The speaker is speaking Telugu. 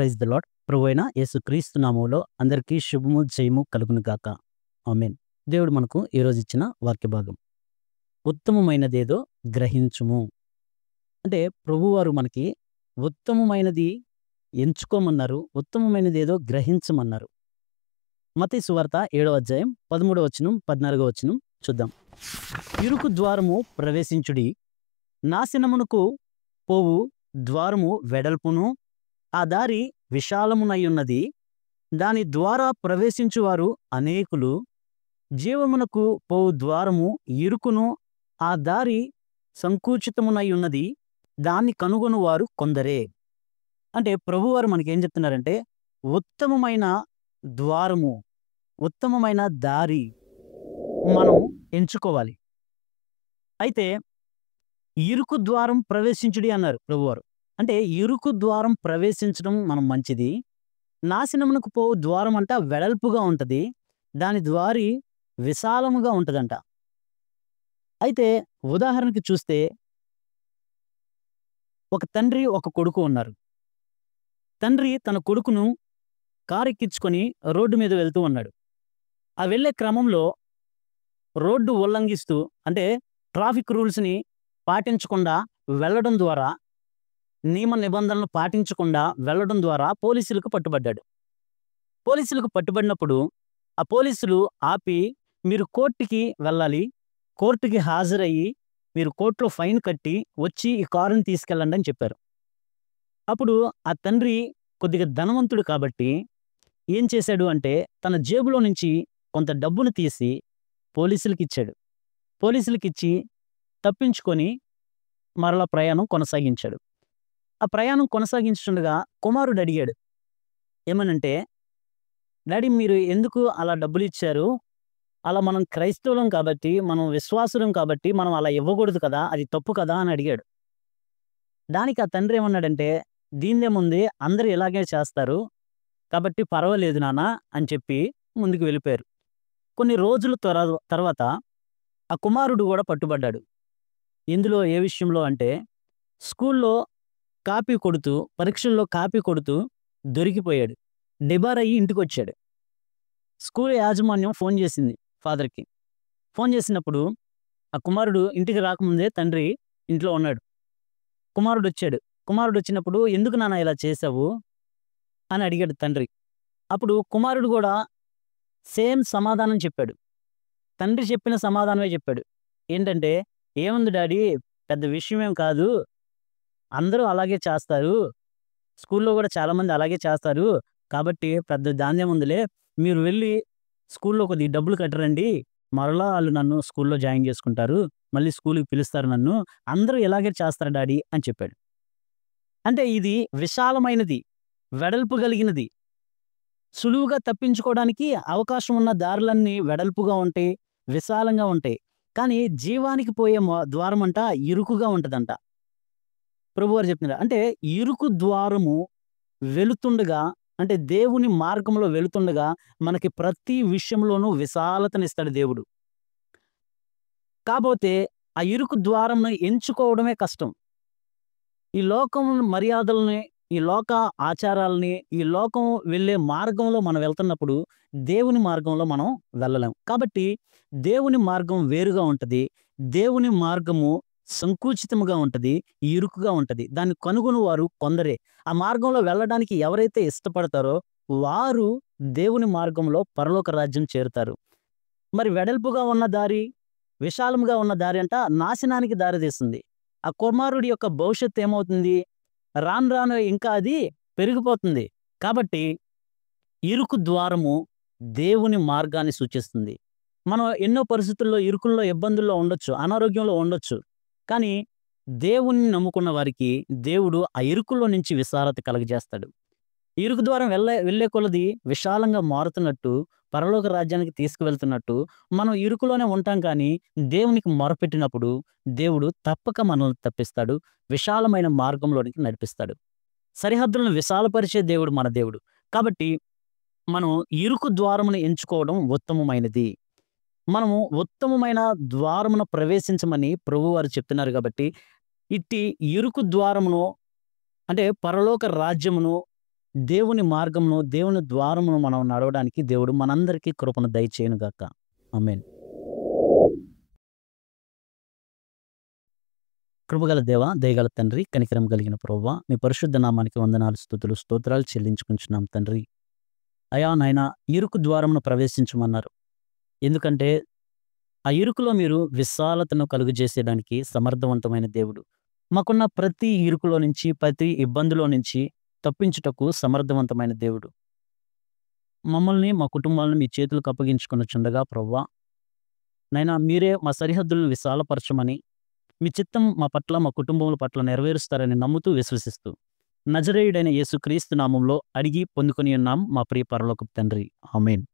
Praise the lord. ప్రభువైన యేసుక్రీస్తు నామములో అందరికీ శుభము, జయము కలుగును గాక. ఆమేన్. దేవుడు మనకు ఈరోజు ఇచ్చిన వాక్య భాగం. ఉత్తమమైనదేదో గ్రహించుము. అంటే ప్రభువారు మనకి ఉత్తమమైనది ఎంచుకోమన్నారు. ఉత్తమమైనదేదో గ్రహించమన్నారు. మత్తయి సువార్త 7వ అధ్యాయం 13వ వచనం, 14వ వచనం చూద్దాం. ఇరుకు ద్వారము ప్రవేశించుడి, నాశనమునకు పోవు ద్వారము వెడల్పును, ఆ దారి విశాలమునయున్నది, దాని ద్వారా ప్రవేశించువారు అనేకులు. జీవమునకు పోవు ద్వారము ఇరుకును, ఆ దారి సంకుచితమునయున్నది, దాన్ని కనుగొనువారు కొందరే. అంటే ప్రభువారు మనకేం చెప్తున్నారంటే, ఉత్తమమైన ద్వారము, ఉత్తమమైన దారి మనం ఎంచుకోవాలి. అయితే ఇరుకు ద్వారం ప్రవేశించుడి అన్నారు ప్రభువారు. అంటే ఇరుకు ద్వారం ప్రవేశించడం మనం మంచిది. నాశనమునకు పోవు ద్వారం అంట వెడల్పుగా ఉంటది. దాని ద్వారి విశాలముగా ఉంటదంట. అయితే ఉదాహరణకి చూస్తే ఒక తండ్రి, ఒక కొడుకు ఉన్నారు. తండ్రి తన కొడుకును కారెక్కించుకొని రోడ్డు మీద వెళ్తూ ఉన్నాడు. ఆ వెళ్ళే క్రమంలో రోడ్డు ఉల్లంఘిస్తూ అంటే ట్రాఫిక్ రూల్స్‌ని పాటించకుండా వెళ్ళడం ద్వారా, నియమ నిబంధనలు పాటించకుండా వెళ్ళడం ద్వారా పోలీసులకు పట్టుబడ్డాడు. పోలీసులకు పట్టుబడినప్పుడు ఆ పోలీసులు ఆపి, "మీరు కోర్ట్‌కి వెళ్ళాలి. కోర్ట్‌కి హాజరయ్యి మీరు కోర్ట్‌లో ఫైన్ కట్టి వచ్చి ఈ కారుని తీసుకెళ్ళండి" అని చెప్పారు. అప్పుడు ఆ తండ్రి కొద్దిగా ధనవంతుడు కాబట్టి ఏం చేశాడు అంటే, తన జేబులో నుంచి కొంత డబ్బును తీసి పోలీసులకిచ్చాడు. పోలీసులకిచ్చి తప్పించుకొని మరలా ప్రయాణం కొనసాగించాడు. ఆ ప్రయాణం కొనసాగించుండగా కుమారుడు అడిగాడు. ఏమనంటే, "డాడీ మీరు ఎందుకు అలా డబ్బులిచ్చారు? అలా మనం క్రైస్తవులం కాబట్టి, మనం విశ్వాసులం కాబట్టి మనం అలా ఇవ్వకూడదు కదా! అది తప్పు కదా!" అని అడిగాడు. దానికి ఆ తండ్రి ఏమన్నాడంటే, "దీనిదేముంది అందరూ ఇలాగే చేస్తారు. కాబట్టి పర్వాలేదు నాన్న" అని చెప్పి ముందుకు వెళ్ళిపోయారు. కొన్ని రోజుల తర్వాత ఆ కుమారుడు గూడా పట్టుబడ్డాడు. ఎందులో ఏ విషయంలో అంటే, స్కూల్లో కాపీ కొడుతూ, పరీక్షల్లో కాపీ కొడుతూ దొరికిపోయాడు. డిబారయ్యి ఇంటికొచ్చాడు. స్కూల్ యాజమాన్యం ఫోను జేసింది ఫాదర్‌కి. ఫోను జేసినప్పుడు ఆ కుమారుడు ఇంటికి రాకముందే తండ్రి ఇంట్లో ఉన్నాడు. కుమారుడొచ్చాడు. కుమారుడొచ్చినప్పుడు "ఎందుకు నాన్న ఇలా చేశావు?" అని అడిగాడు తండ్రి. అప్పుడు కుమారుడు గూడా సేమ్ సమాధానం చెప్పాడు. తండ్రి చెప్పిన సమాధానమే చెప్పాడు. ఏంటంటే, "ఏముంది డాడీ పెద్ద విషయమేం కాదు. అందరూ అలాగే చేస్తారు. స్కూల్లో గూడా చాలామంది అలాగే చేస్తారు. కాబట్టి పెద్ద దానిదేముందిలే. మీరు వెళ్లి స్కూల్లో కొద్దిగా డబ్బులు కట్టరండి. మరలా ఆళ్ళు నన్ను స్కూల్లో జాయిన్ జేసుకుంటారు. మళ్ళీ స్కూలుకి పిలుస్తారు నన్ను. అందరూ ఇలాగే చేస్తారు డాడీ" అని చెప్పాడు. అంటే ఇది విశాలమైనది, వెడల్పు గలిగినది. సులువుగా తప్పించుకోవడానికి అవకాశం ఉన్న దారులన్నీ వెడల్పుగా ఉంటాయి, విశాలంగా ఉంటాయి. కానీ జీవానికి పోయే ద్వారమంట ఇరుకుగా ఉంటదంట. ప్రభువారు చెప్తున్నారు. అంటే ఇరుకు ద్వారము వెలుతుండగా, అంటే దేవుని మార్గంలో వెళుతుండగా మనకి ప్రతి విషయంలోనూ విశాలతనిస్తాడు దేవుడు. కాపోతే ఆ ఇరుకు ద్వారంను ఎంచుకోవడమే కష్టం. ఈ లోకం మర్యాదల్ని, ఈ లోక ఆచారాల్ని, ఈ లోకం వెళ్ళే మార్గంలో మనం వెళ్తున్నప్పుడు, దేవుని మార్గంలో మనం వెళ్ళలేం. కాబట్టి దేవుని మార్గం వేరుగా ఉంటది. దేవుని మార్గము సంకుచితముగా ఉంటది, ఇరుకుగా ఉంటది. దాన్ని కనుగొనువారు కొందరే. ఆ మార్గంలో వెళ్ళడానికి ఎవరైతే ఇష్టపడతారో, వారు దేవుని మార్గంలో పరలోక రాజ్యం చేరుతారు. మరి వెడల్పుగా ఉన్న దారి, విశాలంగా ఉన్న దారి అంట నాశనానికి దారితీస్తుంది. ఆ కుమారుడి యొక్క భవిష్యత్తు ఏమవుతుంది? రాను రాను ఇంకా అది పెరిగిపోతుంది. కాబట్టి ఇరుకు ద్వారము దేవుని మార్గాన్ని సూచిస్తుంది. మనం ఎన్నో పరిస్థితుల్లో ఇరుకుల్లో, ఇబ్బందుల్లో ఉండొచ్చు. అనారోగ్యంలో ఉండొచ్చు. కానీ దేవుణ్ణి నమ్ముకున్న వారికి దేవుడు ఆ ఇరుకుల్లో నుంచి విశాలత కలుగజేస్తాడు. ఇరుకు ద్వారం వెళ్ళే కొలది విశాలంగా మారుతున్నట్టు, పరలోక రాజ్యానికి తీసుకువెళ్తున్నట్టు, మనం ఇరుకులోనే ఉంటాం కానీ, దేవునికి మొరపెట్టినప్పుడు దేవుడు తప్పక మనల్ని తప్పిస్తాడు. విశాలమైన మార్గంలోనికి నడిపిస్తాడు. సరిహద్దులను విశాలపరిచే దేవుడు మన దేవుడు. కాబట్టి మనం ఇరుకు ద్వారమును ఎంచుకోవడం ఉత్తమమైనది. మనము ఉత్తమమైన ద్వారమున ప్రవేశించమని ప్రభువారు చెప్తున్నారు కాబట్టి, ఇట్టి ఇరుకు ద్వారమును అంటే పరలోక రాజ్యమును దేవుని మార్గమును, దేవుని ద్వారమును మనం నడవడానికి దేవుడు మనందరికీ కృపను దయచేయునుగాక. ఆమేన్. కృపగల దేవ, దయగల తండ్రి, కనికరం కలిగిన ప్రభువా, మీ పరిశుద్ధ నామానికి వందనాలు, స్తుతులు, స్తోత్రాలు చెల్లించుకుంటున్నాం తండ్రి. అయా నాయనా, ఇరుకు ద్వారమును ప్రవేశించమన్నారు. ఎందుకంటే ఆ ఇరుకులో మీరు విశాలతను కలుగజేసేయడానికి సమర్థవంతమైన దేవుడు. మాకున్న ప్రతి ఇరుకులో నుంచి, ప్రతి ఇబ్బందిలో నుంచి తప్పించుటకు సమర్థవంతమైన దేవుడు. మమ్మల్ని, మా కుటుంబాలను మీ చేతులకు అప్పగించుకొనుచుండగా ప్రభువా, నాయనా మీరే మా సరిహద్దులను విశాలపరచమని, మీ చిత్తం మా పట్ల, మా కుటుంబముల పట్ల నెరవేరుస్తారని నమ్ముతూ, విశ్వసిస్తూ, నజరేయుడైన యేసుక్రీస్తు నామంలో అడిగి పొందుకొని ఉన్నాం మా ప్రియ పరలోకపు తండ్రి. ఆమేన్.